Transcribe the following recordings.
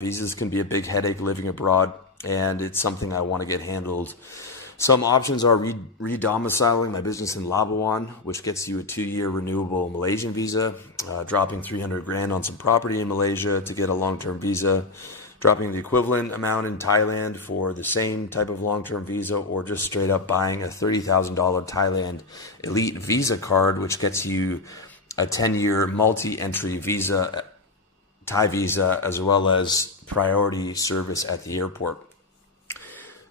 Visas can be a big headache living abroad, and it's something I want to get handled. Some options are re-domiciling my business in Labuan, which gets you a 2-year renewable Malaysian visa, dropping 300 grand on some property in Malaysia to get a long-term visa, dropping the equivalent amount in Thailand for the same type of long-term visa, or just straight up buying a $30,000 Thailand elite visa card, which gets you a 10-year multi-entry visa, Thai visa, as well as priority service at the airport.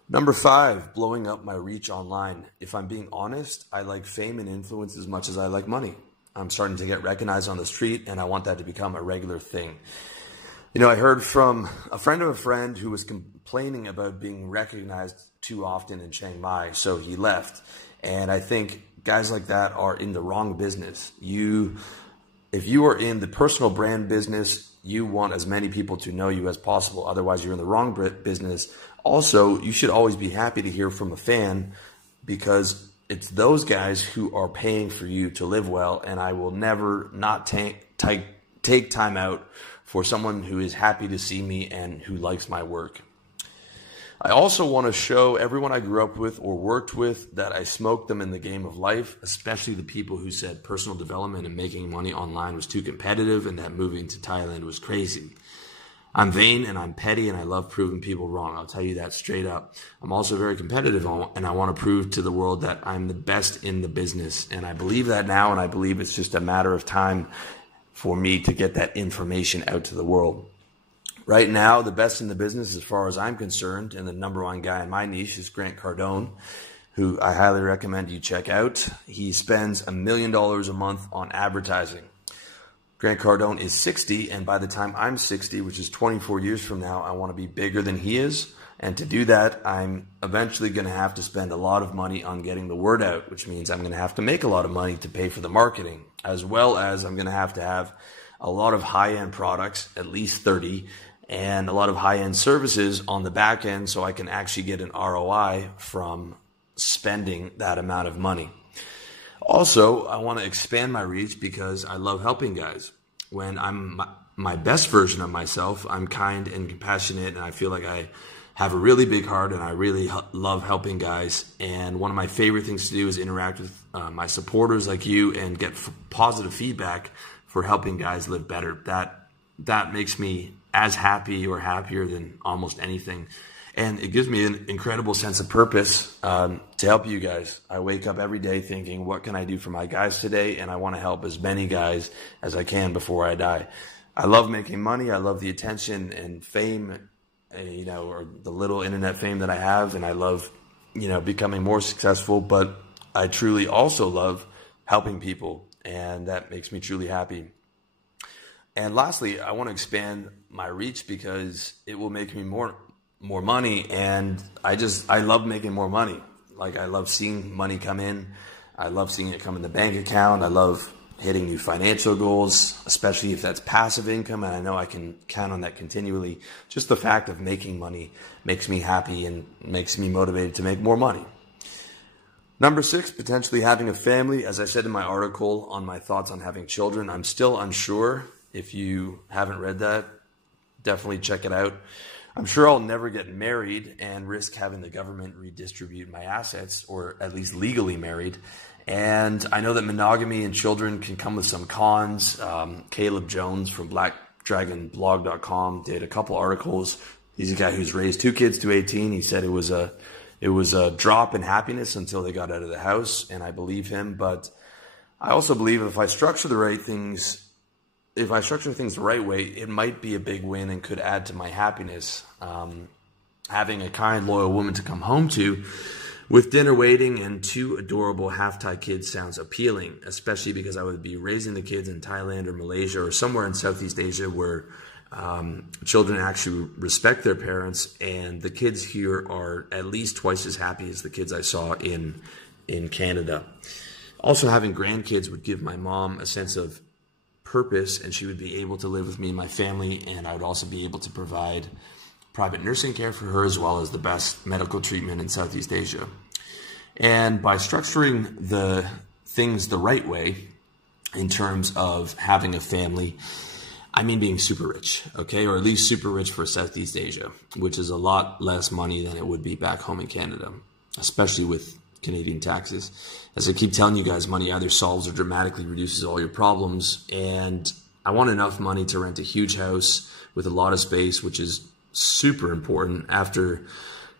Number 5, blowing up my reach online. If I'm being honest, I like fame and influence as much as I like money. I'm starting to get recognized on the street, and I want that to become a regular thing. You know, I heard from a friend of a friend who was complaining about being recognized too often in Chiang Mai, so he left. And I think guys like that are in the wrong business. If you are in the personal brand business, you want as many people to know you as possible. Otherwise, you're in the wrong business. Also, you should always be happy to hear from a fan, because it's those guys who are paying for you to live well, and I will never not take time out for someone who is happy to see me and who likes my work. I also want to show everyone I grew up with or worked with that I smoked them in the game of life, especially the people who said personal development and making money online was too competitive and that moving to Thailand was crazy. I'm vain and I'm petty and I love proving people wrong. I'll tell you that straight up. I'm also very competitive and I want to prove to the world that I'm the best in the business. And I believe that now, and I believe it's just a matter of time for me to get that information out to the world. Right now, the best in the business as far as I'm concerned, and the #1 guy in my niche, is Grant Cardone, who I highly recommend you check out. He spends $1 million a month on advertising. Grant Cardone is 60, and by the time I'm 60, which is 24 years from now, I want to be bigger than he is. And to do that, I'm eventually going to have to spend a lot of money on getting the word out, which means I'm going to have to make a lot of money to pay for the marketing, as well as I'm going to have a lot of high-end products, at least 30, and a lot of high-end services on the back end, so I can actually get an ROI from spending that amount of money. Also, I want to expand my reach because I love helping guys. When I'm my best version of myself, I'm kind and compassionate, and I feel like I have a really big heart, and I really love helping guys. And one of my favorite things to do is interact with my supporters like you and get positive feedback for helping guys live better. That makes me as happy or happier than almost anything. And it gives me an incredible sense of purpose to help you guys. I wake up every day thinking, what can I do for my guys today? And I want to help as many guys as I can before I die. I love making money. I love the attention and fame, or the little internet fame that I have. And I love, becoming more successful. But I truly also love helping people. And that makes me truly happy. And lastly, I want to expand my reach because it will make me more money, and I love making more money. Like, I love seeing money come in. I love seeing it come in the bank account. I love hitting new financial goals, especially if that's passive income, and I know I can count on that continually. Just the fact of making money makes me happy and makes me motivated to make more money. Number 6, potentially having a family. As I said in my article on my thoughts on having children, I'm still unsure. If you haven't read that, definitely check it out. I'm sure I'll never get married and risk having the government redistribute my assets, or at least legally married. And I know that monogamy and children can come with some cons. Caleb Jones from blackdragonblog.com did a couple articles. He's a guy who's raised 2 kids to 18. He said it was a drop in happiness until they got out of the house, and I believe him. But I also believe if I structure things the right way, it might be a big win and could add to my happiness. Having a kind, loyal woman to come home to with dinner waiting and 2 adorable half-Thai kids sounds appealing, especially because I would be raising the kids in Thailand or Malaysia or somewhere in Southeast Asia where children actually respect their parents, and the kids here are at least twice as happy as the kids I saw in Canada. Also, having grandkids would give my mom a sense of purpose, and she would be able to live with me and my family, and I would also be able to provide private nursing care for her as well as the best medical treatment in Southeast Asia. And by structuring the things the right way in terms of having a family, I mean being super rich, okay? Or at least super rich for Southeast Asia, which is a lot less money than it would be back home in Canada, especially with Canadian taxes. As I keep telling you guys, money either solves or dramatically reduces all your problems. And I want enough money to rent a huge house with a lot of space, which is super important. After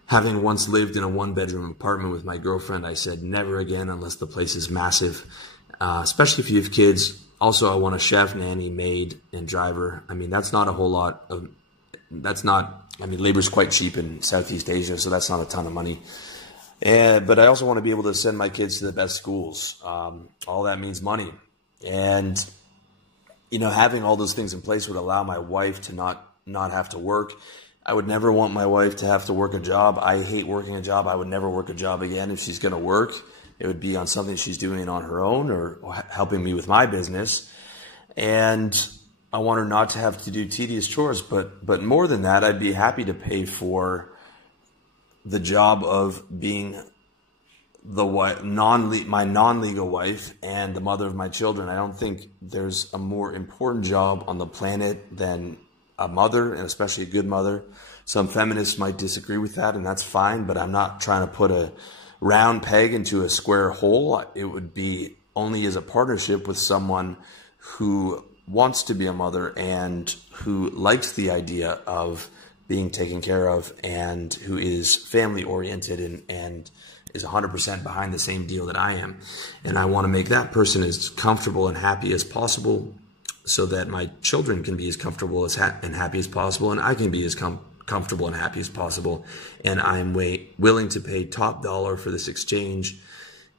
having once lived in a one-bedroom apartment with my girlfriend, I said never again unless the place is massive, especially if you have kids. Also, I want a chef, nanny, maid, and driver. I mean, that's not a whole lot of, labor's quite cheap in Southeast Asia, so that's not a ton of money. But I also want to be able to send my kids to the best schools. All that means money. And, having all those things in place would allow my wife to not have to work. I would never want my wife to have to work a job. I hate working a job. I would never work a job again. If she's going to work, it would be on something she's doing on her own or helping me with my business. And I want her not to have to do tedious chores. But more than that, I'd be happy to pay for the job of being the wife, my non-legal wife and the mother of my children. I don't think there's a more important job on the planet than a mother, and especially a good mother. Some feminists might disagree with that, and that's fine, but I'm not trying to put a round peg into a square hole. It would be only as a partnership with someone who wants to be a mother and who likes the idea of being taken care of and who is family oriented and is 100% behind the same deal that I am. And I want to make that person as comfortable and happy as possible so that my children can be as comfortable and happy as possible, and I can be as comfortable and happy as possible. And I'm willing to pay top dollar for this exchange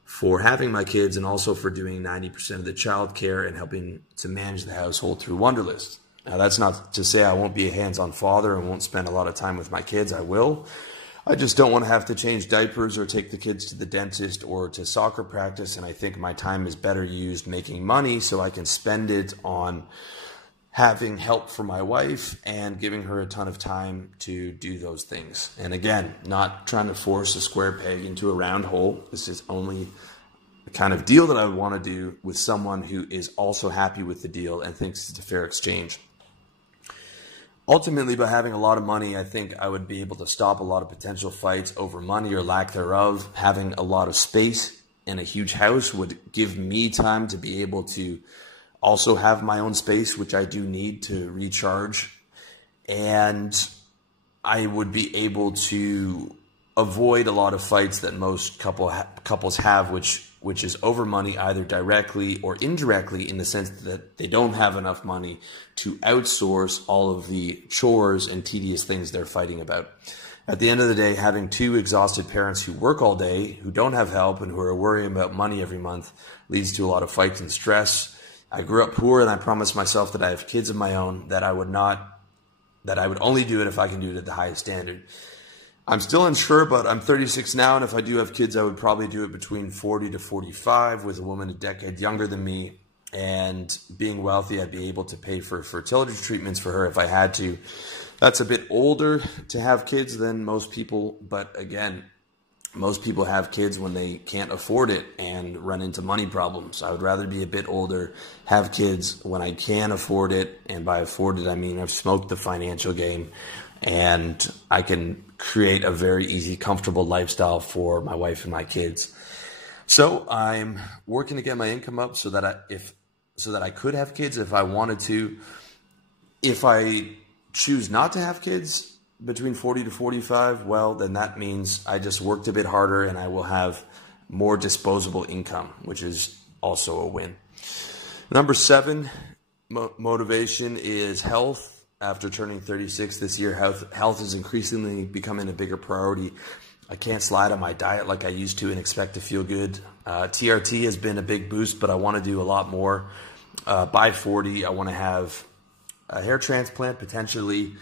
for having my kids and also for doing 90% of the child care and helping to manage the household through Wunderlist. Now, that's not to say I won't be a hands-on father and won't spend a lot of time with my kids. I will. I just don't want to have to change diapers or take the kids to the dentist or to soccer practice. And I think my time is better used making money so I can spend it on having help for my wife and giving her a ton of time to do those things. And again, not trying to force a square peg into a round hole. This is only the kind of deal that I would want to do with someone who is also happy with the deal and thinks it's a fair exchange. Ultimately, by having a lot of money, I think I would be able to stop a lot of potential fights over money or lack thereof. Having a lot of space and a huge house would give me time to be able to also have my own space, which I do need to recharge. And I would be able to avoid a lot of fights that most couples have, which is over money, either directly or indirectly, in the sense that they don't have enough money to outsource all of the chores and tedious things they're fighting about. At the end of the day, having two exhausted parents who work all day, who don't have help, and who are worrying about money every month leads to a lot of fights and stress. I grew up poor, and I promised myself that I have kids of my own, that I would only do it if I can do it at the highest standard. I'm still unsure, but I'm 36 now, and if I do have kids, I would probably do it between 40 to 45 with a woman a decade younger than me. And being wealthy, I'd be able to pay for fertility treatments for her if I had to. That's a bit older to have kids than most people, but again, most people have kids when they can't afford it and run into money problems. I would rather be a bit older, have kids when I can afford it, and by afford it, I mean I've smoked the financial game, and I can create a very easy, comfortable lifestyle for my wife and my kids. So I'm working to get my income up so that I could have kids if I wanted to. If I choose not to have kids between 40 to 45, well, then that means I just worked a bit harder and I will have more disposable income, which is also a win. Number 7, motivation is health. After turning 36 this year, health is increasingly becoming a bigger priority. I can't slide on my diet like I used to and expect to feel good. TRT has been a big boost, but I want to do a lot more. By 40, I want to have a hair transplant potentially,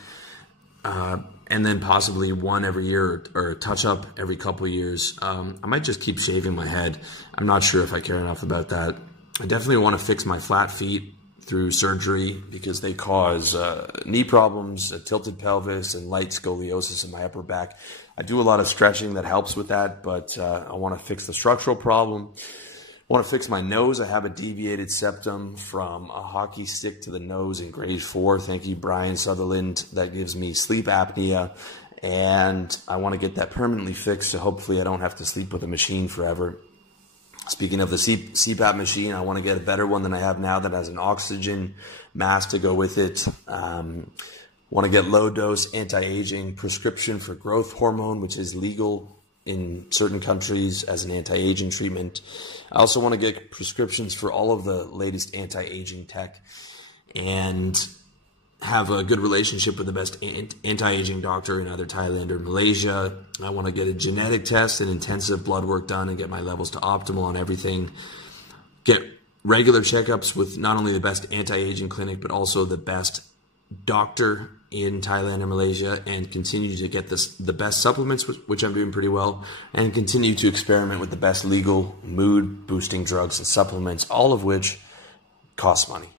and then possibly one every year or a touch-up every couple of years. I might just keep shaving my head. I'm not sure if I care enough about that. I definitely want to fix my flat feet through surgery because they cause knee problems, a tilted pelvis, and light scoliosis in my upper back. I do a lot of stretching that helps with that, but I want to fix the structural problem. Want to fix my nose. I have a deviated septum from a hockey stick to the nose in grade 4. Thank you, Brian Sutherland. That gives me sleep apnea, and I want to get that permanently fixed, so hopefully I don't have to sleep with a machine forever. Speaking of the CPAP machine, I want to get a better one than I have now that has an oxygen mask to go with it. Want to get low-dose anti-aging prescription for growth hormone, which is legal in certain countries as an anti-aging treatment. I also want to get prescriptions for all of the latest anti-aging tech and have a good relationship with the best anti-aging doctor in either Thailand or Malaysia. I want to get a genetic test and intensive blood work done and get my levels to optimal on everything. Get regular checkups with not only the best anti-aging clinic, but also the best doctor in Thailand and Malaysia, and continue to get the best supplements, which I'm doing pretty well, and continue to experiment with the best legal mood boosting drugs and supplements, all of which cost money.